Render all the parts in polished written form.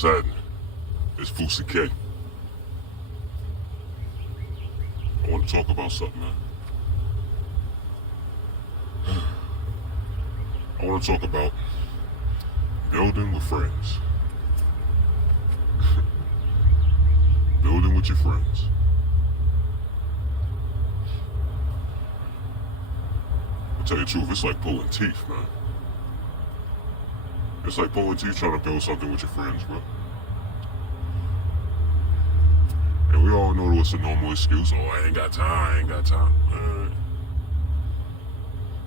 What's happening? It's Fusi K. I want to talk about something, man. I want to talk about building with friends. Building with your friends. I'll tell you the truth, it's like pulling teeth, man. It's like pulling teeth trying to build something with your friends, bro. And we all know what's a normal excuse. Oh, I ain't got time, Man.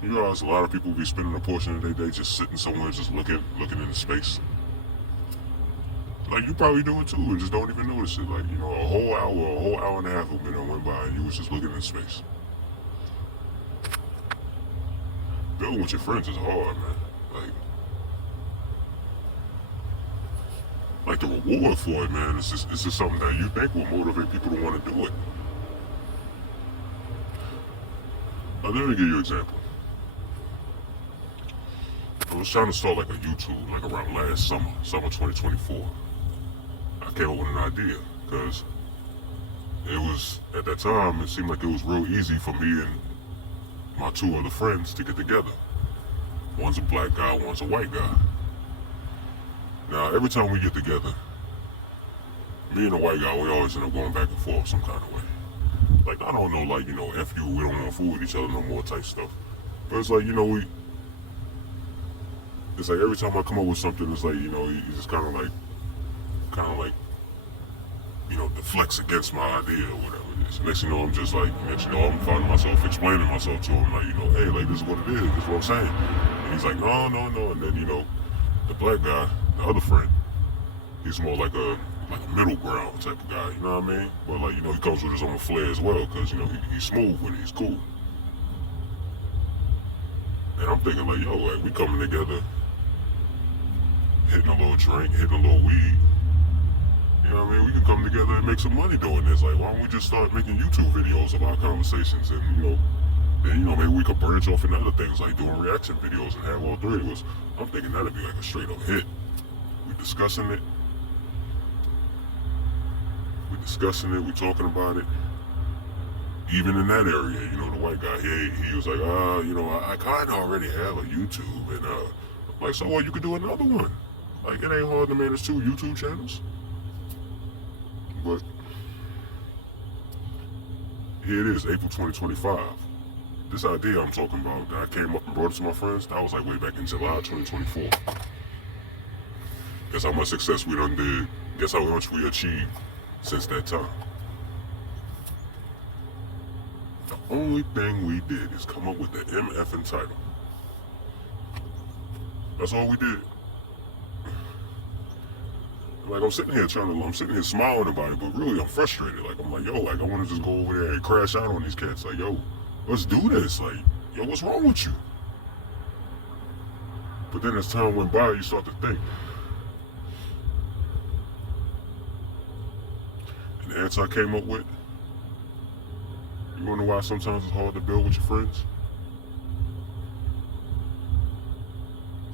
You realize a lot of people be spending a portion of their day just sitting somewhere, just looking into space. Like, you probably do it too and just don't even notice it. Like, a whole hour and a half of minute went by and you was just looking into space. Building with your friends is hard, man. Like the reward for it, man, it's just something that you think will motivate people to want to do it. Let me give you an example. I was trying to start like a YouTube, like around last summer 2024. I came up with an idea, because it was, at that time, it seemed like it was real easy for me and my two other friends to get together. One's a black guy, one's a white guy. Now, every time we get together, me and the white guy, we always end up going back and forth some kind of way. Like, I don't know, like, F you, we don't want to fool with each other no more type stuff. But it's like, it's like every time I come up with something, it's like, you just kind of like, deflects against my idea or whatever it is. Next thing you know, I'm just like, I'm finding myself explaining myself to him, like, hey, like, this is what it is, this is what I'm saying. And he's like, no. And then, the black guy, the other friend, he's more like a middle ground type of guy, you know what I mean? But like, he comes with his own flair as well, because, he's smooth with it, he's cool. And I'm thinking like, like, we coming together, hitting a little drink, hitting a little weed. You know what I mean? We can come together and make some money doing this. Like, why don't we just start making YouTube videos of our conversations and, then, maybe we could branch off into other things, like doing reaction videos and have all three of us. I'm thinking that'd be like a straight up hit. We discussing it, we talking about it. Even in that area, the white guy, he was like, I kind of already have a YouTube, and I'm like, so what, you could do another one. Like, it ain't hard to manage 2 YouTube channels. But here it is, April 2025. This idea I'm talking about that I came up and brought it to my friends, that was like way back in July 2024. Guess how much success we done did. Guess how much we achieved since that time. The only thing we did is come up with the MF title. That's all we did. Like, I'm sitting here smiling about it, but really I'm frustrated. Like, I'm like, I want to just go over there and crash out on these cats. Like, let's do this. Like, what's wrong with you? But then as time went by, you start to think. And the answer I came up with, you wanna know why sometimes it's hard to build with your friends?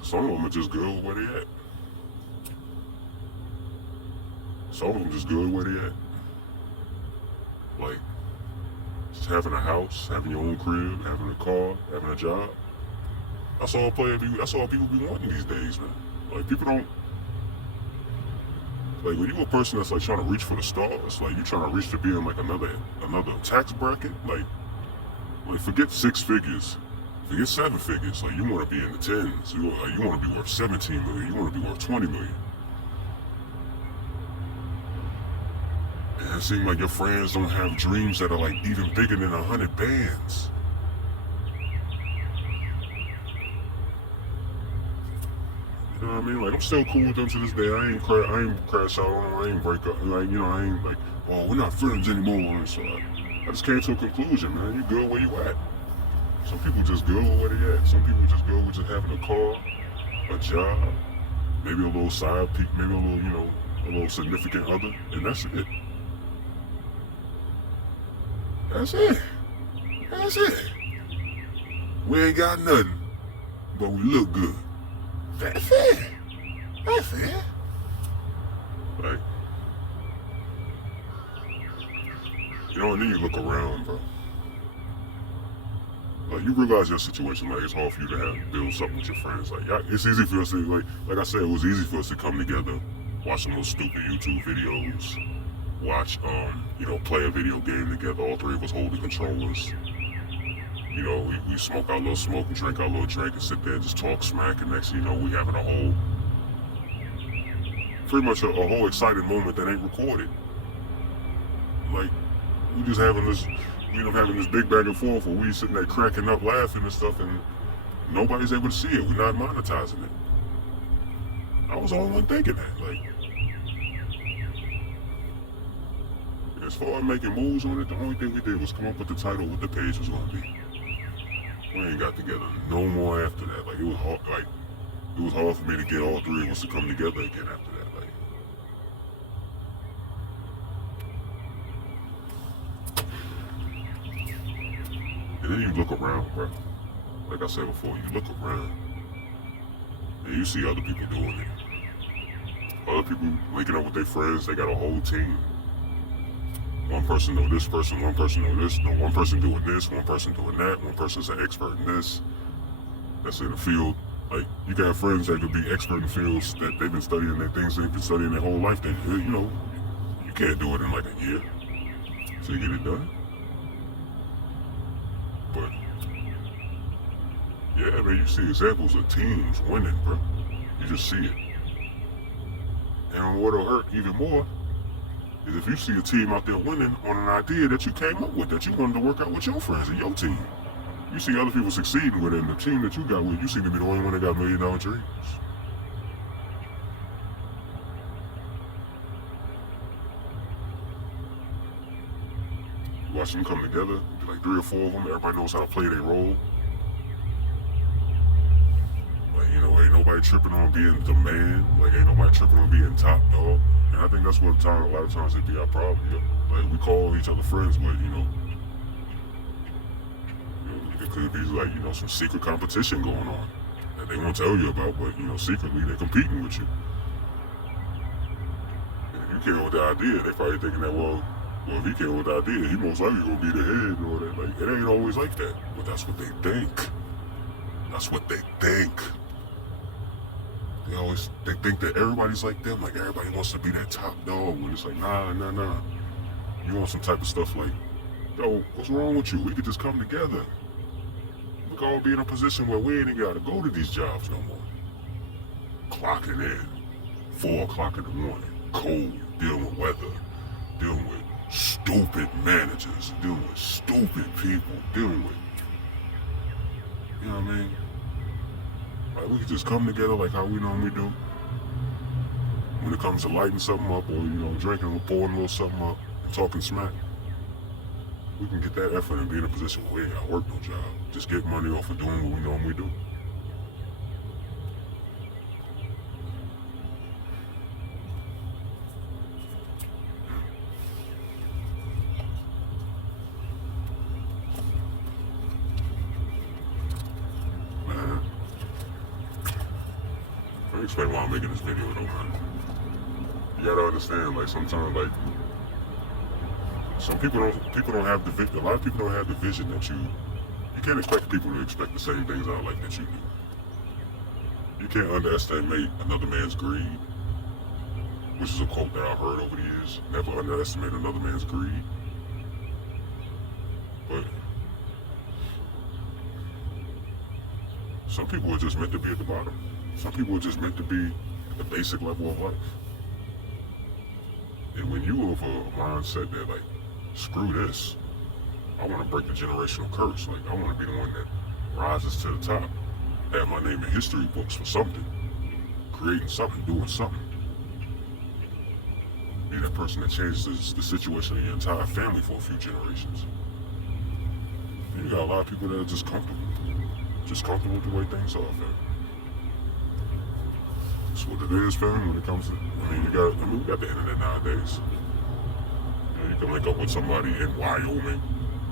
Some of them are just good where they at. Some of them just good where they at. Like, just having a house, having your own crib, having a car, having a job. That's all people be wanting these days, man. Like, people don't, like, when you a person that's like trying to reach for the stars, like you trying to reach to be in like another tax bracket, like forget 6 figures, forget 7 figures. Like, you want to be in the 10s. You want to be worth 17 million. You want to be worth 20 million. And it seems like your friends don't have dreams that are like even bigger than 100 bands. You know what I mean? Like, I'm still cool with them to this day. I ain't crash out on them. I ain't break up. Like, I ain't like, oh, we're not friends anymore. So I just came to a conclusion, man. You good where you at. Some people just good where they at. Some people just good with just having a car, a job, maybe a little side peak, maybe a little, a little significant other, and that's it. That's it. We ain't got nothing, but we look good. That's it. Like, and then you look around, bro. Like, you realize your situation, like, it's hard for you to build something with your friends. Like, it's easy for us to, like I said, it was easy for us to come together, watch some of those stupid YouTube videos, watch, play a video game together, all three of us holding controllers. We smoke our little smoke and drink our little drink and sit there and just talk smack, and next thing you know, we having pretty much a whole exciting moment that ain't recorded. Like, we just having this, having this big back and forth where we sitting there cracking up, laughing and stuff, and nobody's able to see it. We're not monetizing it. I was the only one thinking that. Like, as far as making moves on it, the only thing we did was come up with the title, what the page was gonna be. We ain't got together no more after that. Like, it was hard. Like, it was hard for me to get all three of us to come together again after that. Like, and then you look around, bro. Like I said before, you look around and you see other people doing it. Other people linking up with their friends. They got a whole team. One person know this person, one person know this. No, one person doing this, one person doing that. One person's an expert in this. That's in the field. Like, you got friends that could be expert in fields that they've been studying, their things they've been studying their whole life. That, you can't do it in like a year. So you get it done. But yeah, man, you see examples of teams winning, bro. You just see it. And what'll hurt even more is if you see a team out there winning on an idea that you came up with, that you wanted to work out with your friends and your team. You see other people succeeding with it, and the team that you got with, you seem to be the only one that got $1 million dreams. You watch them come together, be like 3 or 4 of them, everybody knows how to play their role. Like, ain't nobody tripping on being the man, like ain't nobody tripping on being top dog. And I think that's what a lot of times it be our problem. Like, we call each other friends, but it could be like, some secret competition going on that they won't tell you about, but secretly they're competing with you. And if you came with the idea, they probably thinking that, well, if he came with the idea, he most likely gonna be the head and all that. Like, it ain't always like that, but that's what they think. That's what they think. They think that everybody's like them, like everybody wants to be that top dog, when it's like, nah. You want some type of stuff like, yo, what's wrong with you? We could just come together. We could all be in a position where we ain't gotta go to these jobs no more. Clocking in, 4 o'clock in the morning, cold, dealing with weather, dealing with stupid managers, dealing with stupid people, dealing with, you know what I mean? Like, we could just come together like how we normally do. When it comes to lighting something up or, drinking or pouring a little something up and talking smack, we can get that effort and be in a position where we ain't gotta work no job. Just get money off of doing what we normally do. Let me explain why I'm making this video though, man. You gotta understand, like, sometimes, like, some people don't have the vision. A lot of people don't have the vision that you can't expect people to expect the same things out of life that you do. You can't underestimate another man's greed, which is a quote that I've heard over the years. Never underestimate another man's greed. But some people are just meant to be at the bottom. Some people are just meant to be at the basic level of life. And when you have a mindset that, like, screw this, I want to break the generational curse. Like, I want to be the one that rises to the top, have my name in history books for something, creating something, doing something. Be that person that changes the situation of your entire family for a few generations. And you got a lot of people that are just comfortable with the way things are, fam. That's what it is, fam, when it comes to, we got the internet nowadays. You can link up with somebody in Wyoming.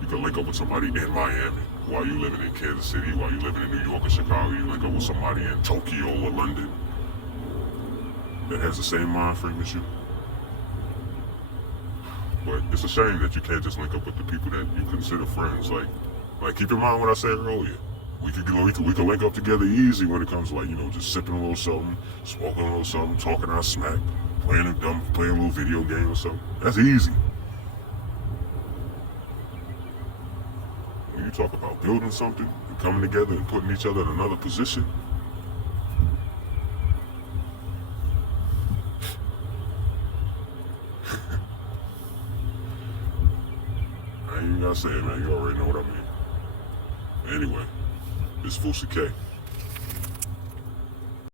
You can link up with somebody in Miami. While you living in Kansas City, while you living in New York or Chicago, you link up with somebody in Tokyo or London that has the same mind frame as you. But it's a shame that you can't just link up with the people that you consider friends. Like keep in mind what I said earlier. We could link up together easy when it comes to, like, you know, just sipping a little something, smoking a little something, talking our smack, playing a little video game or something. That's easy. When you talk about building something and coming together and putting each other in another position, I ain't even gotta say it, man. You already know what I mean. Anyway, it's Fusi K.